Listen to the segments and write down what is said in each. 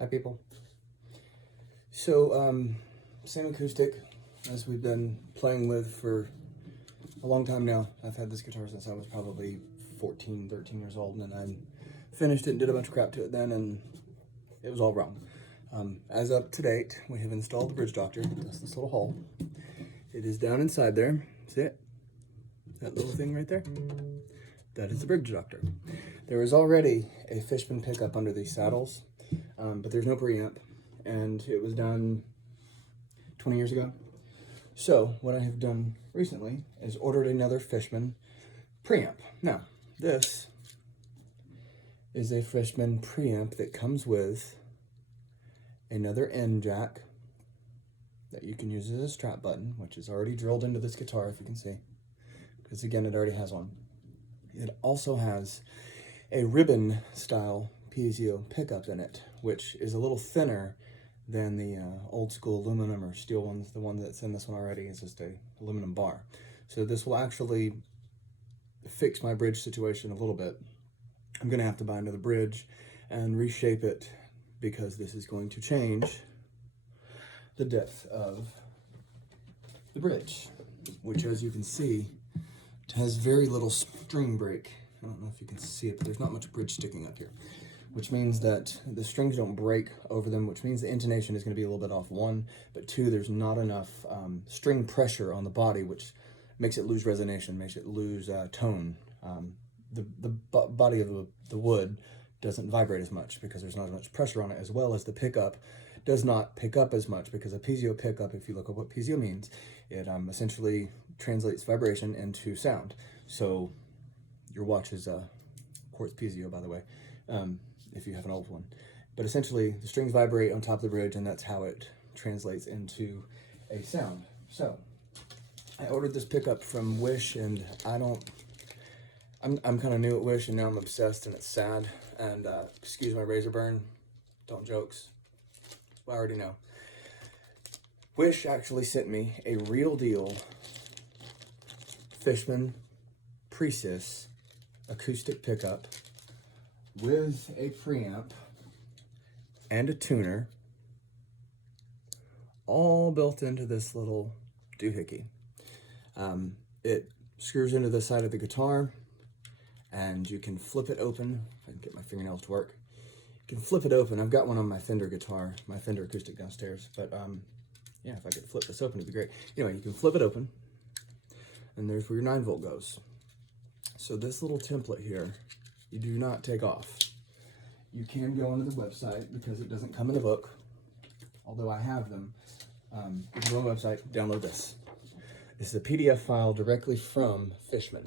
Hi people. So same acoustic as we've been playing with for a long time now. I've had this guitar since I was probably 14, 13 years old, and I finished it and did a bunch of crap to it then, and it was all wrong. As up to date, we have installed the bridge doctor. That's this little hole. It is down inside there. See it? That little thing right there? That is the bridge doctor. There is already a Fishman pickup under these saddles, but there's no preamp, and it was done 20 years ago. So what I have done recently is ordered another Fishman preamp. Now, this is a Fishman preamp that comes with another end jack that you can use as a strap button, which is already drilled into this guitar, if you can see, because again, it already has one. It also has a ribbon style piezo pickup in it, which is a little thinner than the old school aluminum or steel ones. The one that's in this one already is just a aluminum bar. So this will actually fix my bridge situation a little bit. I'm gonna have to buy another bridge and reshape it because this is going to change the depth of the bridge, which, as you can see, has very little string break. I don't know if you can see it, but there's not much bridge sticking up here, which means that the strings don't break over them, which means the intonation is going to be a little bit off, one, but two, there's not enough string pressure on the body, which makes it lose resonation, makes it lose tone. The body of the wood doesn't vibrate as much because there's not as much pressure on it, as well as the pickup does not pick up as much, because a piezo pickup, if you look at what piezo means, it essentially translates vibration into sound. So your watch is quartz piezo, by the way, if you have an old one. But essentially, the strings vibrate on top of the bridge, and that's how it translates into a sound. So I ordered this pickup from Wish, and I'm kind of new at Wish, and now I'm obsessed, and it's sad. And excuse my razor burn, don't jokes. Well, I already know. Wish actually sent me a real deal Fishman Presys acoustic pickup with a preamp and a tuner, all built into this little doohickey. It screws into the side of the guitar, and you can flip it open. If I can get my fingernails to work, you can flip it open. I've got one on my Fender guitar, my Fender acoustic downstairs, but yeah, if I could flip this open, it'd be great. Anyway, you can flip it open, and there's where your 9-volt goes. So this little template here, you do not take off. You can go onto the website, because it doesn't come in the book, although I have them. You can go on the website, download this. This is a PDF file directly from Fishman,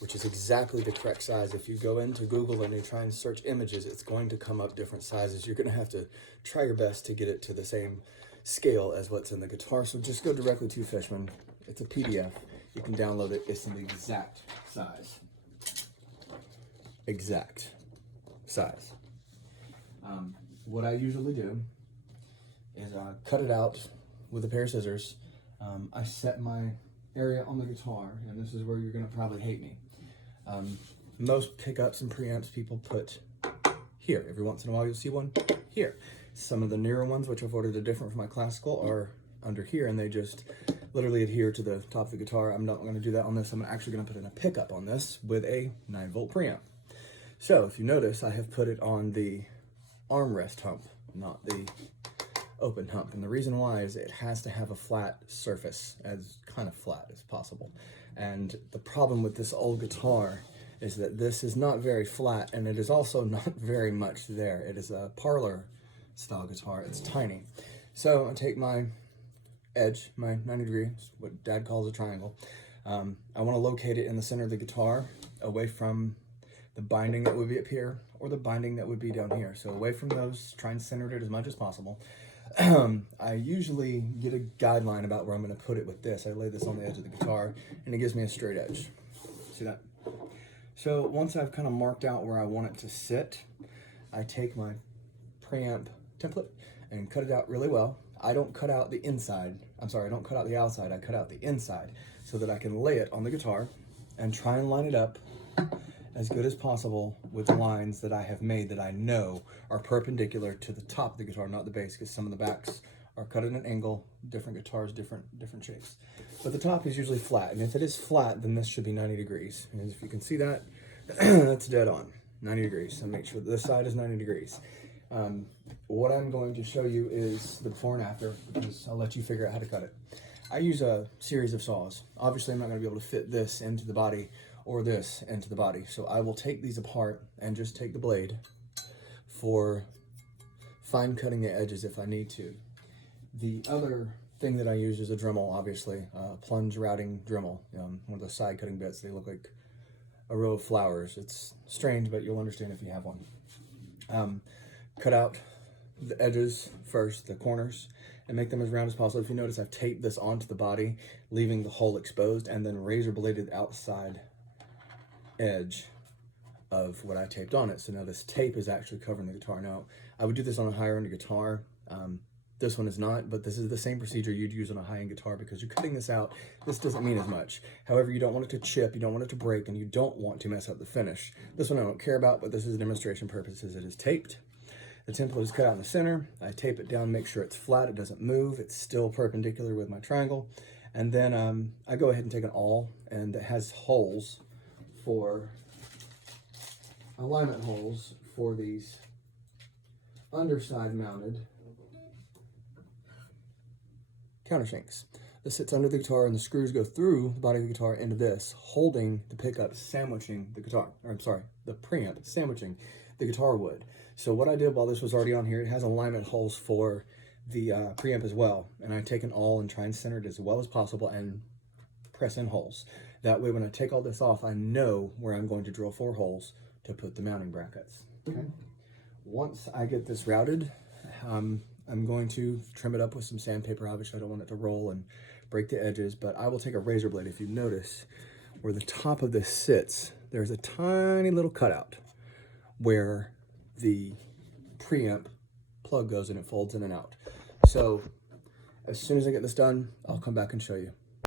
which is exactly the correct size. If you go into Google and you try and search images, it's going to come up different sizes. You're gonna have to try your best to get it to the same scale as what's in the guitar. So just go directly to Fishman. It's a PDF. You can download it. It's in the exact size. Exact size. What I usually do is cut it out with a pair of scissors. I set my area on the guitar, and this is where you're gonna probably hate me. Most pickups and preamps people put here. Every once in a while you'll see one here. Some of the newer ones, which I've ordered a different from my classical, are under here, and they just literally adhere to the top of the guitar. I'm not going to do that on this. I'm actually going to put in a pickup on this with a 9-volt preamp. So if you notice, I have put it on the armrest hump, not the open hump. And the reason why is it has to have a flat surface, as kind of flat as possible. And the problem with this old guitar is that this is not very flat, and it is also not very much there. It is a parlor style guitar. It's tiny. So I take my edge, my 90 degree, what Dad calls a triangle. I want to locate it in the center of the guitar, away from the binding that would be up here or the binding that would be down here. So away from those, try and center it as much as possible. I usually get a guideline about where I'm going to put it with this. I lay this on the edge of the guitar, and it gives me a straight edge. See that? So once I've kind of marked out where I want it to sit, I take my preamp template and cut it out really well. I don't cut out the inside. I'm sorry, I don't cut out the outside. I cut out the inside so that I can lay it on the guitar and try and line it up as good as possible with the lines that I have made that I know are perpendicular to the top of the guitar, not the bass, because some of the backs are cut at an angle. Different guitars, different shapes. But the top is usually flat, and if it is flat, then this should be 90 degrees. And if you can see that, that's dead on, 90 degrees. So make sure this side is 90 degrees. What I'm going to show you is the before and after, because I'll let you figure out how to cut it. I use a series of saws. Obviously, I'm not going to be able to fit this into the body or this into the body. So I will take these apart and just take the blade for fine cutting the edges if I need to. The other thing that I use is a Dremel, obviously, plunge routing Dremel, one of those side cutting bits. They look like a row of flowers. It's strange, but you'll understand if you have one. Cut out the edges first, the corners, and make them as round as possible. If you notice, I've taped this onto the body, leaving the hole exposed, and then razor bladed the outside edge of what I taped on it. So now this tape is actually covering the guitar. Now, I would do this on a higher end guitar. This one is not, but this is the same procedure you'd use on a high-end guitar because you're cutting this out. This doesn't mean as much. However, you don't want it to chip, you don't want it to break, and you don't want to mess up the finish. This one I don't care about, but this is demonstration purposes. It is taped. The template is cut out in the center. I tape it down, make sure it's flat, it doesn't move, it's still perpendicular with my triangle. And then I go ahead and take an awl, and it has holes for, alignment holes for these underside mounted countershanks. This sits under the guitar, and the screws go through the body of the guitar into this, holding the pickup, sandwiching the guitar, or I'm sorry, the preamp, sandwiching the guitar wood. So what I did while this was already on here, it has alignment holes for the preamp as well, and I take an awl and try and center it as well as possible and press in holes. That way when I take all this off, I know where I'm going to drill 4 holes to put the mounting brackets. Okay. Once I get this routed, I'm going to trim it up with some sandpaper. Obviously, I don't want it to roll and break the edges, but I will take a razor blade. If you notice where the top of this sits, there's a tiny little cutout where the preamp plug goes and it folds in and out. So as soon as I get this done, I'll come back and show you.